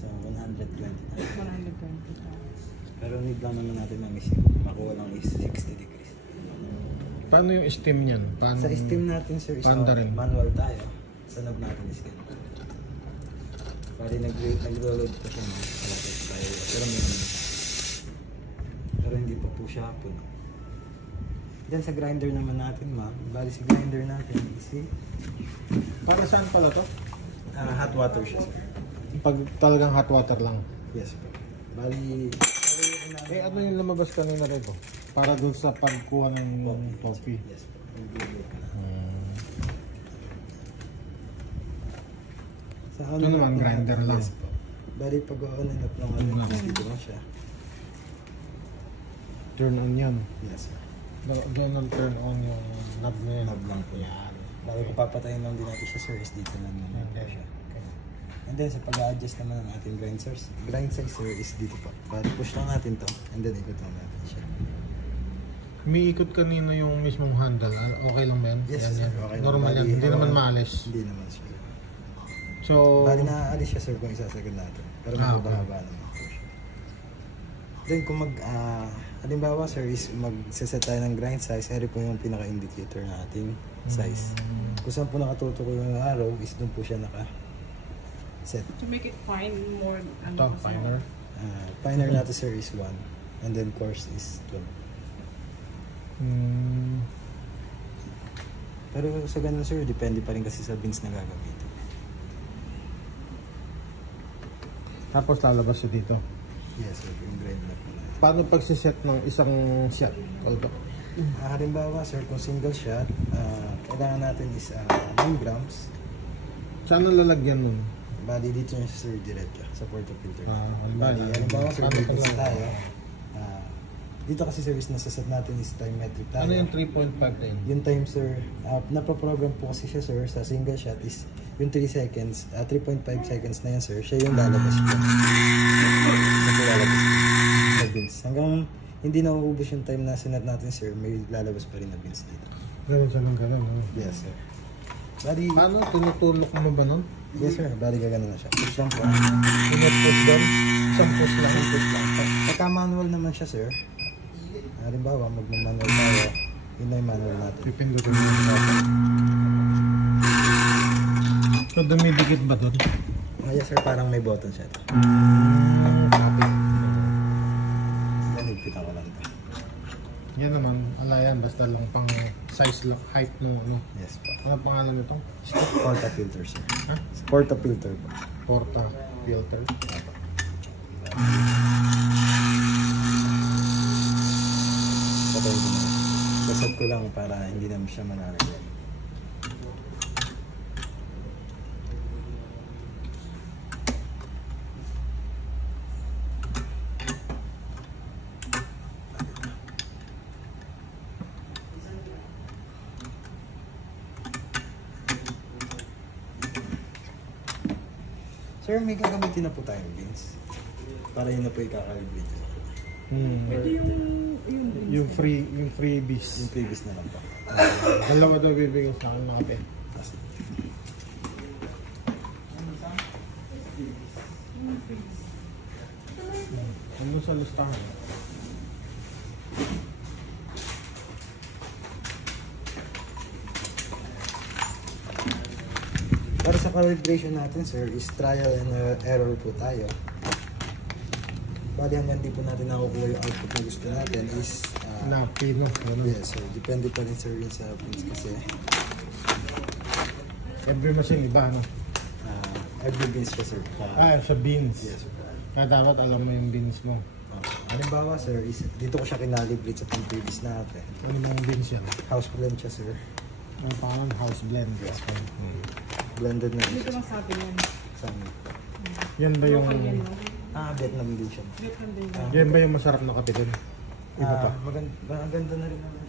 So, 120,000. 120,000. Pero need lang naman natin mag-isip. Makuha lang is 60 degrees. Paano yung steam niyan? Sa steam natin, sir, is rin. manual tayo. Sanog natin is ganito. Bali, nag-reload pa siya. Malapit tayo. Pero hindi pa po siya puno. Diyan sa grinder naman natin, ma'am. Bali, si grinder natin is Para saan pala to? hot water siya, sir. Pag talagang hot water lang. Yes, po. Bali, Ano yung lumabas kanina rito? Para dun sa pagkuha ng coffee. yes, po. Sa Ito naman, grinder lang. Yes, po. Bali, pag-on and off lang natin, dito lang siya. Turn on yan. Yes, sir. Doon ang turn on yung knob na yan. Knob lang po. Yan. Bali, kung papatayin lang din natin siya, sir, is dito lang naman po siya. And then, sa pag-a-adjust naman ng ating grind size, sir, is dito po. Bali, push lang natin to, and then ikot lang natin siya. Umiikot kanina yung mismong handle. Okay lang ba yan? Yes, yan, sir. yan. Okay. Normal yan. Hindi naman maalis. Hindi naman siya. So, Bali, naaalis siya, sir, kung isasagad natin. Pero mahaba-haba naman po siya. Then, kung halimbawa, sir, is mag-set tayo ng grind size, eri po yung pinaka-indicator na ating size. Kung saan po nakatutok yung arrow, is doon po siya naka-set. To make it fine, more... ito, finer. Finer natin, sir, is 1. And then coarse is 12. Pero sa ganun, sir, depende pa rin kasi sa beans na gagamitin. Tapos lalabas siya dito. Yes, sir, yung grind na po natin. Paano pagsiset ng isang shot? Halimbawa, sir, kung single shot, kailangan natin is 9 grams. Saan ang lalagyan nun? Bali, dito yung sir, diretso sa portafilter. Halimbawa, sir, dito tayo. Dito kasi service na sa set natin is time metric tayo. Ano yung 3.5 na yun? Yung time, sir, napaprogram po kasi siya, sir, sa single shot is yung 3 seconds, 3.5 seconds na yan, sir. Siya yung lalabas po. Siya lalabas na beans. Hanggang hindi na uubos yung time na sinet natin, sir, may lalabas pa rin na beans dito. Ganun siya ng ganun. Yes, sir. Bali, Paano? Tinutulok mo ba nun? yes, sir. Bali, gano'n na siya. Push lang po. Pinag-push doon? Isang push lang. Push lang. Pagka manual naman siya, sir, halimbawa, mag-manual tayo, yun na yung manual natin. Pipindutin mo. So, dumidikit ba doon? Yes, sir. Parang may button siya. Copy. Nagpita ko lang ito. Yan naman, alayan, basta lang pang size lang, height no, ano. Yes po. Ano pangalan nito? Portafilter, sir. Ha? Portafilter po. Porta filter. Patay ko na. Sasad ko lang para hindi naman siya mananagyan. Sir, may gagamitin na po tayong beans. Para yun na po ikakalibrate. Ito Yung freebies. Yung previous na lang po. Dalawa daw bibigyan sa akin mga kape. Kasi, Ano sa listahan? para sa calibration natin, sir, is trial and error po tayo. Bali hanggang di po natin nakukuha yung output na gusto natin is Na pino. yes, sir. Depende pa rin, sir, yun sa pins kasi Every machine iba, no? every beans siya, sir. Sa beans. Yes, sir. Kaya dapat alam mo yung beans mo. Halimbawa, sir, is dito ko siya kinalibrate sa pang previous natin. Ano mga beans yan? House blend siya, sir. Ang pangalan, house blend. Yes, blended na Hindi ko siya. masabi yan. Saan? Yan ba yung... Local yan, no? Vietnam din siya. Vietnam din. Yan ba yung masarap na kape din? Iba pa? Maganda na rin naman.